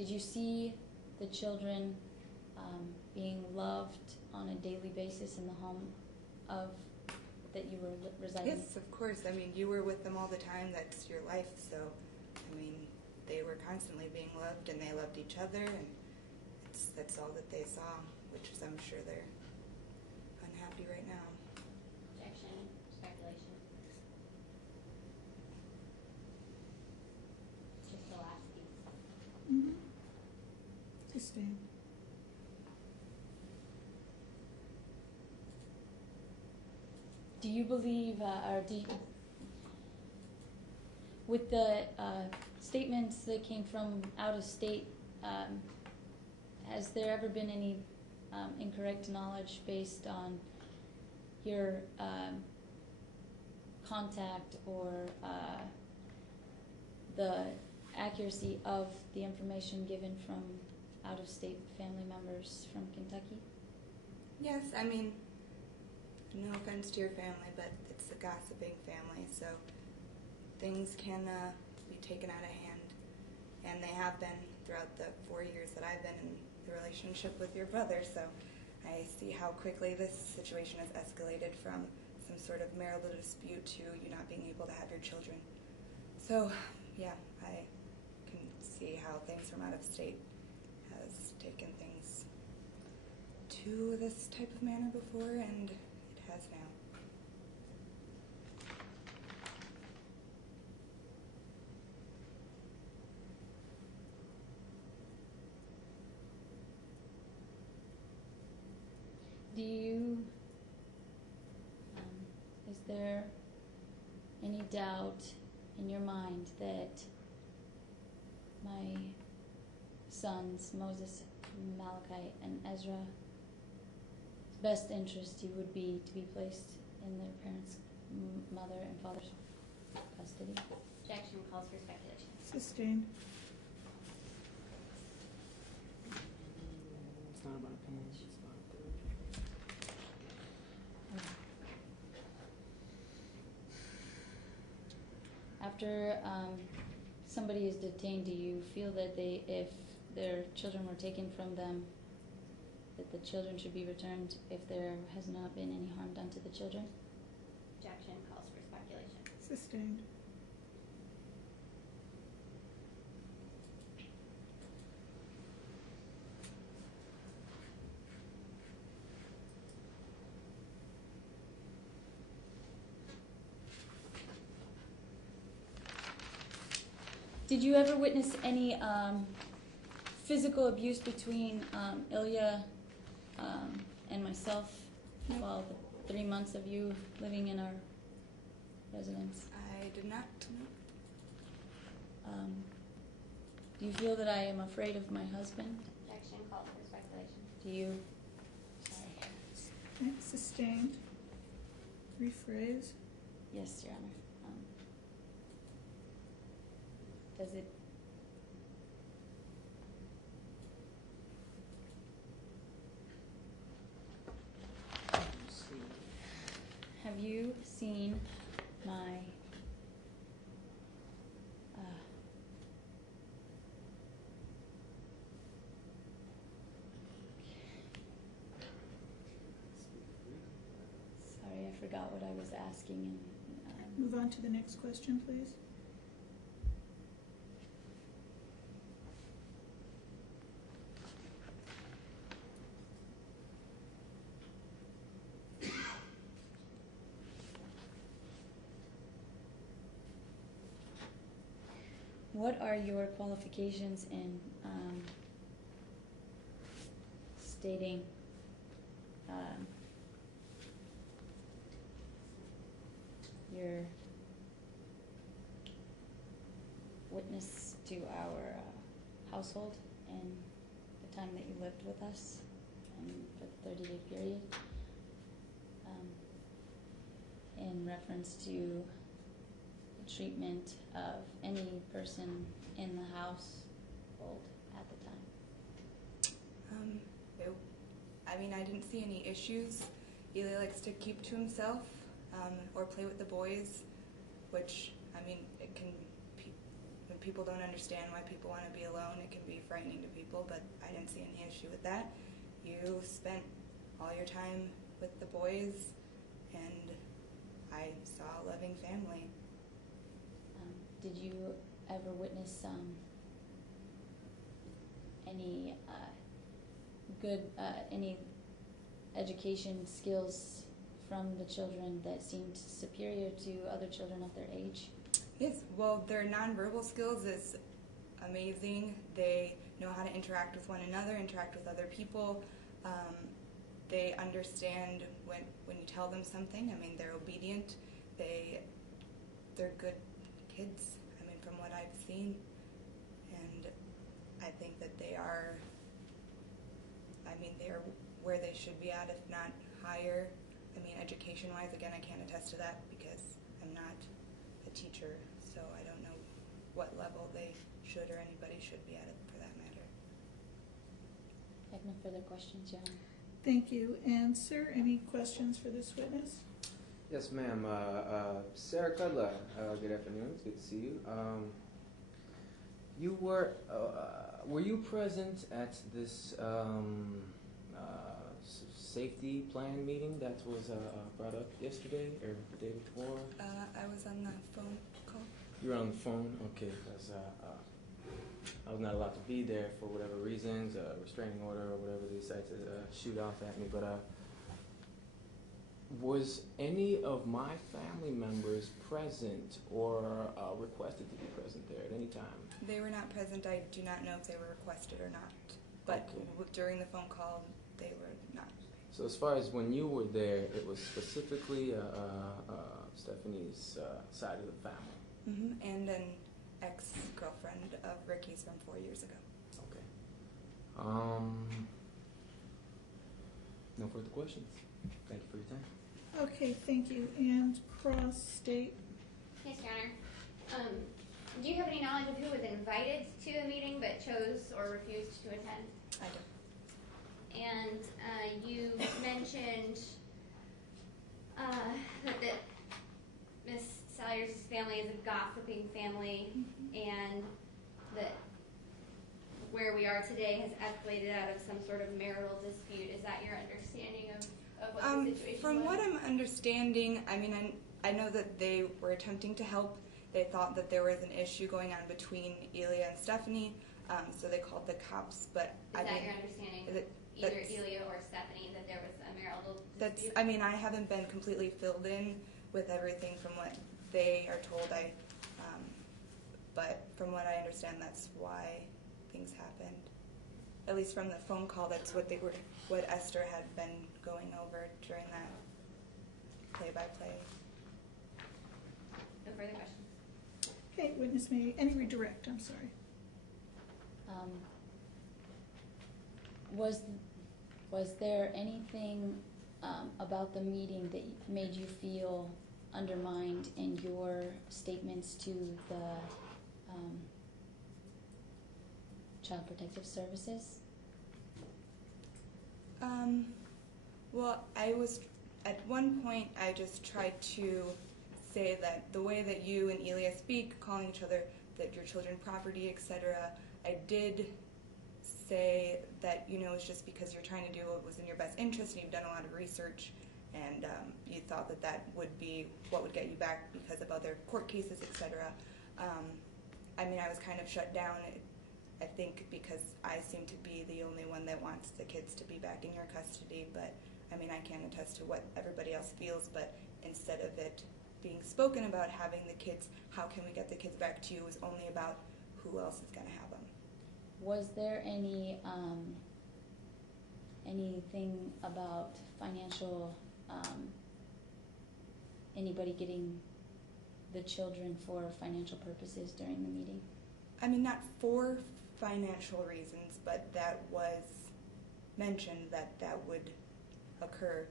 did you see the children being loved on a daily basis in the home of that you were residing? Yes, of course. I mean, you were with them all the time. That's your life. So, I mean, they were constantly being loved, and they loved each other, and that's all that they saw, which is, I'm sure, they're unhappy right now. Objection, speculation. Just the last piece. Mm-hmm. Sustain. Do you believe, or do you, with the statements that came from out of state, has there ever been any incorrect knowledge based on your contact or the accuracy of the information given from out of state family members from Kentucky? Yes, I mean, no offense to your family, but it's a gossiping family, so things can be taken out of hand, and they have been throughout the 4 years that I've been in the relationship with your brother, so I see how quickly this situation has escalated from some sort of marital dispute to you not being able to have your children. So, yeah, I can see how things from out of state has taken things to this type of manner before, and it has now. Do you, is there any doubt in your mind that my sons, Moses, Malachi, and Ezra's best interest would be to be placed in their parents' mother and father's custody? Objection calls for speculation. Sustained. It's not about opinions, it's about After somebody is detained, do you feel that they, if their children were taken from them, that the children should be returned if there has not been any harm done to the children? Objection calls for speculation. Sustained. Did you ever witness any physical abuse between Ilya and myself while the 3 months of you living in our residence? I did not. Do you feel that I am afraid of my husband? Objection calls for speculation. Do you? Okay. Sustained. Rephrase. Yes, Your Honor. Does it? Have you seen my sorry, I forgot what I was asking. And Move on to the next question, please. what are your qualifications in stating your witness to our household and the time that you lived with us and for the 30-day period in reference to the treatment of any person in the household at the time? I mean, I didn't see any issues. Eli likes to keep to himself or play with the boys, which, I mean, it can people don't understand why people want to be alone. It can be frightening to people, but I didn't see any issue with that. You spent all your time with the boys, and I saw a loving family. Did you ever witness any any education skills from the children that seemed superior to other children of their age? Yes, well, their nonverbal skills is amazing. They know how to interact with one another, interact with other people. They understand when you tell them something. I mean, they're obedient. They're good kids, I mean, from what I've seen. And I think that they are where they should be at, if not higher. I mean, education-wise, again, I can't attest to that because I'm not a teacher, so I don't know what level they should or anybody should be at it for that matter. I have no further questions, Your Honor. Thank you. And sir, any questions for this witness? Yes, ma'am. Sarah Cudler, good afternoon. It's good to see you. Were you present at this safety plan meeting that was brought up yesterday or the day before? I was on the phone call. You were on the phone? Okay, because I was not allowed to be there for whatever reasons, restraining order or whatever they decided to shoot off at me. But was any of my family members present or requested to be present there at any time? They were not present. I do not know if they were requested or not. But Okay. during the phone call, they were not. So as far as when you were there, it was specifically Stephanie's side of the family. Mm-hmm. And an ex-girlfriend of Ricky's from 4 years ago. Okay. No further questions. Thank you for your time. Okay, thank you. And cross-state? Yes, Your Honor. Do you have any knowledge of who was invited to the meeting but chose or refused to attend? I do. And you mentioned that Miss Salyers' family is a gossiping family, and that where we are today has escalated out of some sort of marital dispute. Is that your understanding of what the situation From was? what I'm understanding, I mean, I know that they were attempting to help. They thought that there was an issue going on between Elia and Stephanie, so they called the cops. But Is that your understanding? Either Elia or Stephanie, that there was a marital dispute? I mean, I haven't been completely filled in with everything from what they are told. But from what I understand, that's why things happened. At least from the phone call, that's what what Esther had been going over during that play-by-play. No further questions. Okay, witness may, any redirect, I'm sorry. Was there anything about the meeting that made you feel undermined in your statements to the Child Protective Services? Well, at one point, I just tried to say that the way that you and Elia speak, calling each other that your children property, etc., I did say that, it's just because you're trying to do what was in your best interest and you've done a lot of research and you thought that would be what would get you back because of other court cases, etc. I mean, I was kind of shut down, I think, because I seem to be the only one that wants the kids to be back in your custody, but I mean, I can't attest to what everybody else feels, but instead of it being spoken about having the kids, how can we get the kids back to you, is only about who else is going to have them. Was there anything about financial, anybody getting the children for financial purposes during the meeting? I mean, not for financial reasons, but that was mentioned that would occur